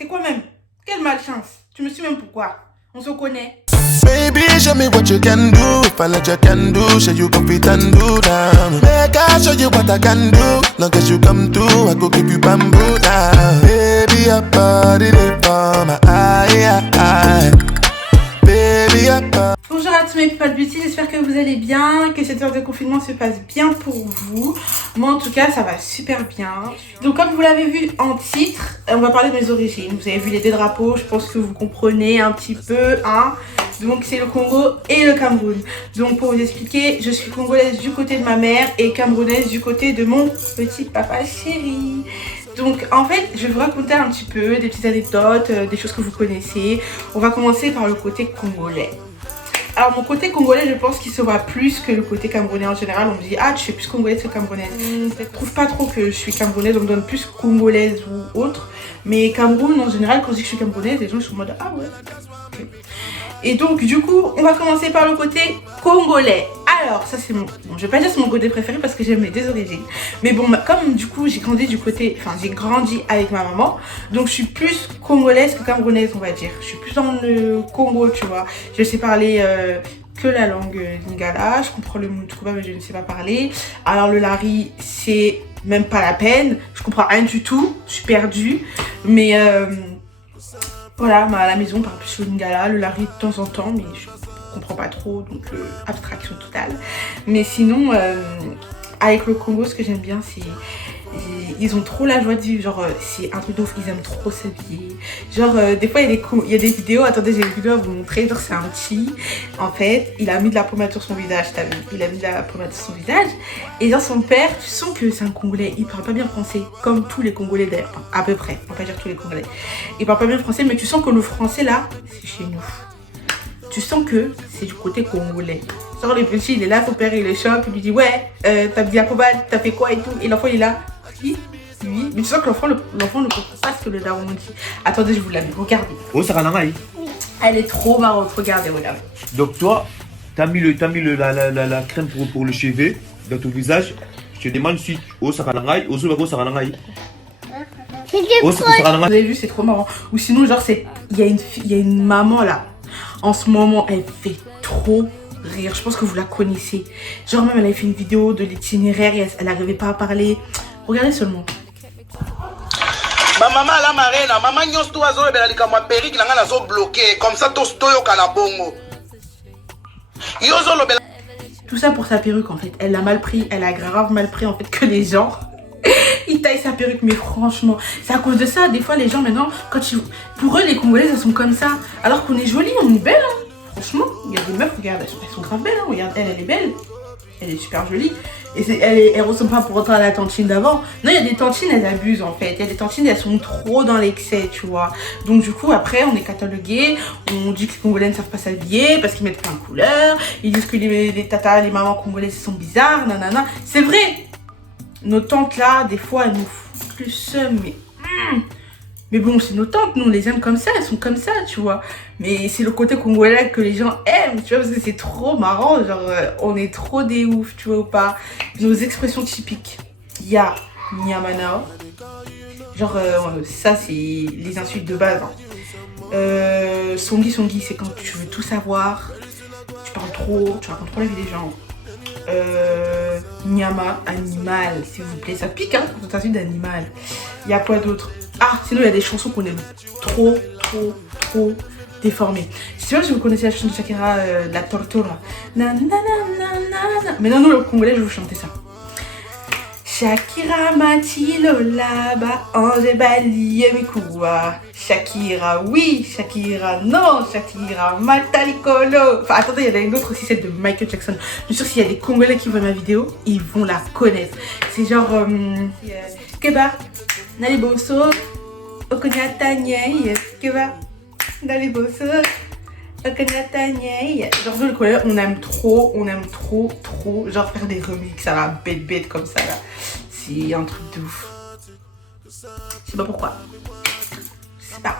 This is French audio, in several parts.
C'est quoi même? Quelle malchance. Tu me suis même pourquoi? On se connaît. Baby, show me what you can do. If I let you can do, show you can fit and do down. Make I show you what I can do. Long as you come through, I go give you bamboo down. Baby, your body they for my eye. Baby, your body. Bonjour à tous mes people beauty, j'espère que vous allez bien, que cette heure de confinement se passe bien pour vous. Moi en tout cas ça va super bien. Donc comme vous l'avez vu en titre, on va parler de mes origines. Vous avez vu les deux drapeaux, je pense que vous comprenez un petit peu, hein. Donc c'est le Congo et le Cameroun. Donc pour vous expliquer, je suis congolaise du côté de ma mère et camerounaise du côté de mon petit papa chéri. Donc en fait je vais vous raconter un petit peu des petites anecdotes, des choses que vous connaissez. On va commencer par le côté congolais. Alors mon côté congolais, je pense qu'il se voit plus que le côté camerounais en général. On me dit ah tu es plus congolaise que camerounaise. Je trouve pas trop que je suis camerounaise, on me donne plus congolaise ou autre. Mais Cameroun en général, quand je dis que je suis camerounaise, les gens sont en mode ah ouais. Okay. Et donc du coup, on va commencer par le côté congolais. Alors ça c'est mon, bon, je vais pas dire c'est mon côté préféré parce que j'aime mes deux origines. Mais bon, comme du coup j'ai grandi du côté, enfin j'ai grandi avec ma maman, donc je suis plus congolaise que camerounaise on va dire. Je suis plus dans le Congo, tu vois. Je sais parler que la langue lingala, je comprends le Muntouba mais je ne sais pas parler. Alors le lari c'est même pas la peine, je comprends rien du tout, je suis perdue. Mais voilà, à la maison on parle plus le lingala, le lari de temps en temps, mais je comprends pas trop, donc abstraction totale. Mais sinon avec le Congo, ce que j'aime bien c'est ils ont trop la joie de vivre, genre c'est un truc de ouf, ils aiment trop s'habiller. Genre des fois il y a des vidéos, attendez j'ai une vidéo à vous montrer, genre c'est un petit, en fait il a mis de la pommade sur son visage, t'as vu, il a mis de la pommade sur son visage, et genre son père, tu sens que c'est un Congolais, il parle pas bien français, comme tous les Congolais d'ailleurs, enfin, à peu près, on va pas dire tous les Congolais, il parle pas bien français, mais tu sens que le français là, c'est chez nous. Tu sens que c'est du côté congolais. Genre le petit, il est là, son père il le chope, il lui dit ouais, t'as mis la pommade, t'as fait quoi et tout. Et l'enfant il est là, oui. Mais tu sens que l'enfant ne comprend pas ce que le daron dit. Attendez, je vous la mets, regardez. Oh, ça va. Elle est trop marrante, regardez, regardez. Donc toi, t'as mis la crème pour le cheveu dans ton visage. Je te demande si oh ça va. Oh ça va. Vous avez vu, c'est trop marrant. Ou sinon genre il y a une maman là. En ce moment, elle fait trop rire. Je pense que vous la connaissez. Genre même, elle avait fait une vidéo de l'itinéraire et elle n'arrivait pas à parler. Regardez seulement. Ma maman la marraine, maman nyos tout azo ebela likamwa périk langa nazo bloqué comme ça to stoyo kana bongo. Yozo lobela. Tout ça pour sa perruque en fait. Elle l'a mal pris, elle a grave mal pris en fait que les gens. Ils taillent sa perruque, mais franchement, c'est à cause de ça. Des fois, les gens maintenant, pour eux, les Congolaises, elles sont comme ça. Alors qu'on est jolies, on est belles. Hein. Franchement, il y a des meufs, regarde, elles sont grave belles. Hein. Regarde, elle est belle. Elle est super jolie. Et elle ressemble pas pour autant à la tantine d'avant. Non, il y a des tantines, elles abusent en fait. Il y a des tantines, elles sont trop dans l'excès, tu vois. Donc du coup, après, on est catalogués. On dit que les Congolais ne savent pas s'habiller parce qu'ils mettent plein de couleurs. Ils disent que les tatas, les mamans congolaises sont bizarres, nanana. C'est vrai. Nos tantes là, des fois elles nous foutent le seum, mais bon, c'est nos tantes, nous on les aime comme ça, elles sont comme ça, tu vois. Mais c'est le côté congolais que les gens aiment, tu vois, parce que c'est trop marrant, genre on est trop des ouf, tu vois ou pas. Nos expressions typiques, il y a Nyamana, genre ça c'est les insultes de base. Hein. Songi, c'est quand tu veux tout savoir, tu parles trop, tu racontes trop la vie des gens. Nyama, animal, s'il vous plaît, ça pique hein, quand on t'insulte d'animal. Il y a quoi d'autre? Ah, sinon il y a des chansons qu'on aime trop déformées. Je sais pas si vous connaissez la chanson de Shakira, la Tortura. Na, na, na, na, na. Mais non, le congolais, je vais vous chanter ça. Shakira matilo là-bas, ange bali mikuwa. Shakira oui, Shakira non, Shakira matalikolo. Enfin attendez, il y en a une autre aussi, celle de Michael Jackson. Je suis sûre s'il y a des Congolais qui voient ma vidéo, ils vont la connaître. C'est genre Keba, Naliboso, Okonyatanyei, Keba, Naliboso, Okonyatanyei. Genre nous le Congolais, on aime trop, genre faire des remixes à la bête comme ça là. C'est un truc de ouf. Je sais pas pourquoi. Je sais pas.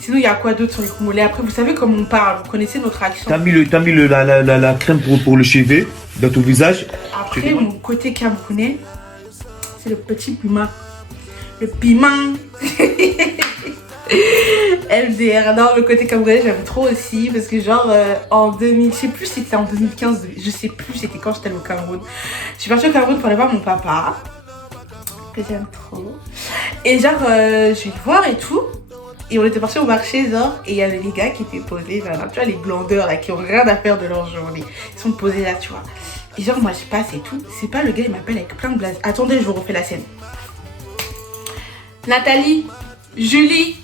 Sinon, il y a quoi d'autre sur les Congolais? Après, vous savez comment on parle, vous connaissez notre accent. T'as mis la crème pour le cheveu dans ton visage. Après, mon côté camerounais, c'est le petit Puma. le piment. MDR, non, le côté camerounais j'aime trop aussi parce que genre en 2000, je sais plus si c'était en 2015, je sais plus c'était quand j'étais au Cameroun. Je suis partie au Cameroun pour aller voir mon papa, que j'aime trop. Et genre je vais le voir et tout. Et on était partis au marché genre et il y avait les gars qui étaient posés, là, tu vois les glandeurs là qui ont rien à faire de leur journée. Ils sont posés là tu vois. Et genre moi je passe et tout, c'est pas le gars il m'appelle avec plein de blazes. Attendez je vous refais la scène. Nathalie, Julie,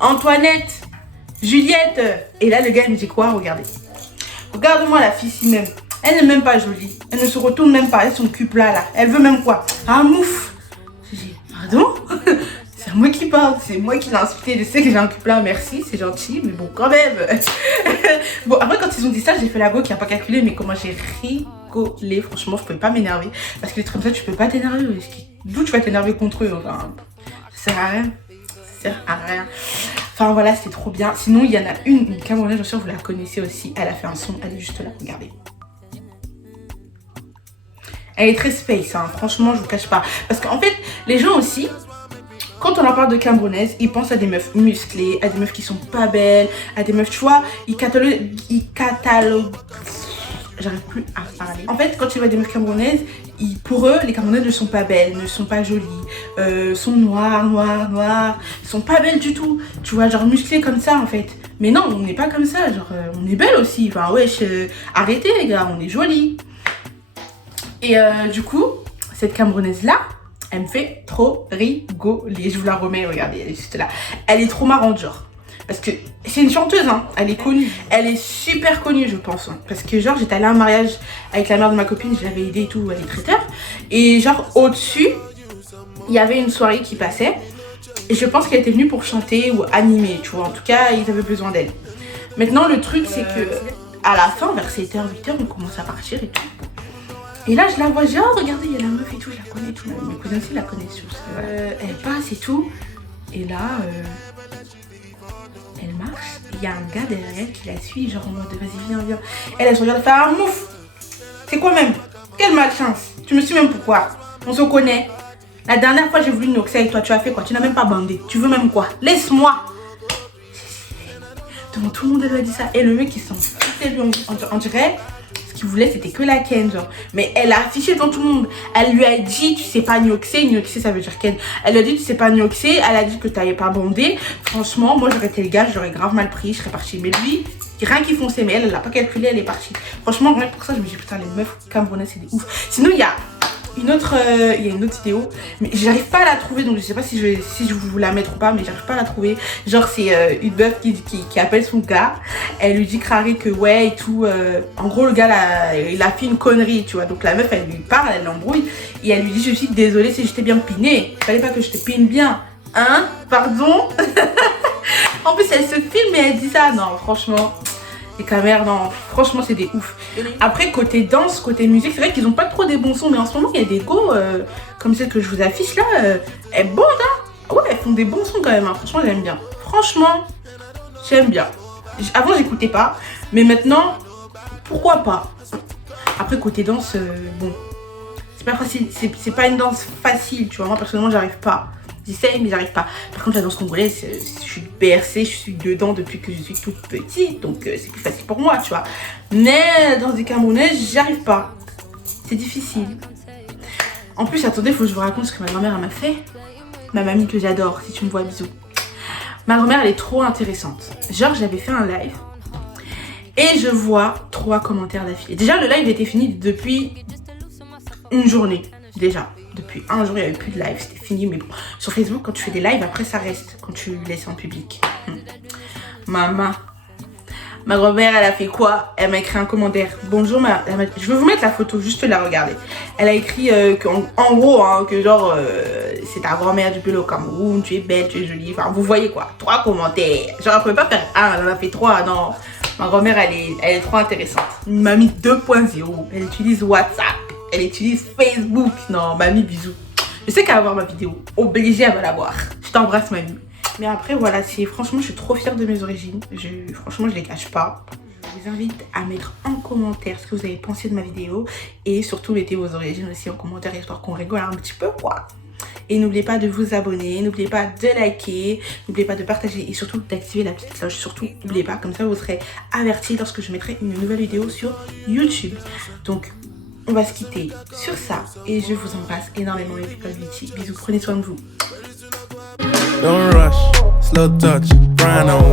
Antoinette, Juliette. Et là, le gars, il me dit quoi? Regardez. Regarde-moi la fille ici même. Elle n'est même pas jolie. Elle ne se retourne même pas. Elle son cul plat là. Elle veut même quoi? Un mouf. J'ai dit, pardon? C'est à moi qui parle. C'est moi qui l'ai insulté. Je sais que j'ai un cul plat, merci. C'est gentil. Mais bon, quand même. Bon, après, quand ils ont dit ça, j'ai fait la go qui n'a pas calculé. Mais comment j'ai rigolé. Franchement, je pouvais pas m'énerver. Parce que les trucs comme ça, tu peux pas t'énerver. D'où tu vas t'énerver contre eux? Enfin, ça sert à rien. À rien. Enfin voilà, c'était trop bien. Sinon, il y en a une Camerounaise, bien sûr, vous la connaissez aussi. Elle a fait un son, elle est juste là, regardez. Elle est très space, hein. Franchement, je vous cache pas. Parce qu'en fait, les gens aussi, quand on leur parle de Camerounaise, ils pensent à des meufs musclées, à des meufs qui sont pas belles, à des meufs, tu vois, ils cataloguent. J'arrive plus à parler. En fait, quand ils voient des meufs camerounaises, pour eux, les Camerounaises ne sont pas belles, ne sont pas jolies, sont noires, sont pas belles du tout. Tu vois, genre musclées comme ça en fait. Mais non, on n'est pas comme ça, genre on est belle aussi. Enfin wesh, arrêtez les gars, on est jolis. Et du coup, cette Camerounaise là, elle me fait trop rigoler. Je vous la remets, regardez, elle est juste là. Elle est trop marrante genre. Parce que c'est une chanteuse, hein. Elle est connue. Elle est super connue, je pense. Hein. Parce que genre, j'étais allée à un mariage avec la mère de ma copine, je l'avais aidée et tout, elle est traiteur. Et genre, au-dessus, il y avait une soirée qui passait. Et je pense qu'elle était venue pour chanter ou animer, tu vois. En tout cas, ils avaient besoin d'elle. Maintenant, le truc, c'est que à la fin, vers 7h, 8h, on commence à partir et tout. Et là, je la vois, genre, regardez, il y a la meuf et tout, je la connais et tout. Mes cousins aussi la connaissent. Elle passe et tout. Et là... elle marche, il y a un gars derrière elle qui la suit, genre en mode vas-y viens. Elle se regarde, elle fait un mouf. C'est quoi même? Quelle malchance. Tu me suis même pourquoi? On se connaît. La dernière fois j'ai voulu noxer avec toi, tu as fait quoi? Tu n'as même pas bandé. Tu veux même quoi? Laisse-moi. Devant tout le monde elle lui a dit ça. Et le mec il s'en foutait lui, on dirait ce qu'il voulait c'était que la ken genre. Mais elle a affiché devant tout le monde. Elle lui a dit tu sais pas nioxer, nioxer ça veut dire ken. Elle lui a dit tu sais pas nioxer, elle a dit que t'avais pas bandé. Franchement moi j'aurais été le gars, j'aurais grave mal pris, je serais partie. Mais lui, rien qui fonçait, mais elle l'a pas calculé, elle est partie. Franchement rien que pour ça je me dis putain les meufs camerounaises c'est des ouf. Sinon il y a une autre vidéo, mais j'arrive pas à la trouver, donc je sais pas si je vous la mettre ou pas, mais j'arrive pas à la trouver. Genre c'est une meuf qui appelle son gars, elle lui dit crari que ouais et tout, en gros le gars là, il a fait une connerie tu vois, donc la meuf elle lui parle, elle l'embrouille et elle lui dit je suis désolée si je t'ai bien piné, fallait pas que je te pine bien, hein, pardon. En plus elle se filme et elle dit ça, non franchement. Les caméras, non, franchement c'est des ouf. Après côté danse, côté musique, c'est vrai qu'ils ont pas trop des bons sons, mais en ce moment il y a des go comme celle que je vous affiche là, elles bandent hein. Ouais, elles font des bons sons quand même, hein. Franchement j'aime bien. Franchement, j'aime bien. Avant j'écoutais pas, mais maintenant, pourquoi pas. Après côté danse, bon, c'est pas facile, c'est pas une danse facile, tu vois, moi personnellement j'arrive pas. J'essaye mais j'arrive pas. Par contre la danse congolaise, je suis bercée, je suis dedans depuis que je suis toute petite, donc c'est plus facile pour moi, tu vois. Mais dans des Camerounais, j'arrive pas. C'est difficile. En plus, attendez, faut que je vous raconte ce que ma grand-mère m'a fait. Ma mamie que j'adore, si tu me vois, bisous. Ma grand-mère, elle est trop intéressante. Genre, j'avais fait un live et je vois 3 commentaires d'affilée. Déjà, le live était fini depuis une journée, déjà. Depuis un jour, il n'y avait plus de live, c'était fini. Mais bon, sur Facebook, quand tu fais des lives, après ça reste quand tu laisses en public. Maman, ma grand-mère, elle a fait quoi? Elle m'a écrit un commentaire. Bonjour, je vais vous mettre la photo, juste la regarder. Elle a écrit en gros, hein, que genre, c'est ta grand-mère du pays au Cameroun, tu es belle, tu es jolie. Enfin, vous voyez quoi? 3 commentaires. Genre, elle pouvait pas faire un, elle en a fait 3. Non, ma grand-mère, elle est trop intéressante. Une mamie 2.0. Elle utilise WhatsApp. Elle utilise Facebook. Non, mamie, bisous. Je sais qu'elle va voir ma vidéo. Obligée, elle va la voir. Je t'embrasse, mamie. Mais après, voilà, franchement, je suis trop fière de mes origines. Franchement, je les cache pas. Je vous invite à mettre en commentaire ce que vous avez pensé de ma vidéo. Et surtout, mettez vos origines aussi en commentaire, histoire qu'on rigole un petit peu, quoi. Et n'oubliez pas de vous abonner, n'oubliez pas de liker, n'oubliez pas de partager et surtout d'activer la petite cloche. Surtout, n'oubliez pas, comme ça vous serez avertis lorsque je mettrai une nouvelle vidéo sur YouTube. Donc, on va se quitter sur ça et je vous embrasse énormément les People Beauty. Bisous, prenez soin de vous. Don't rush, slow touch, brown on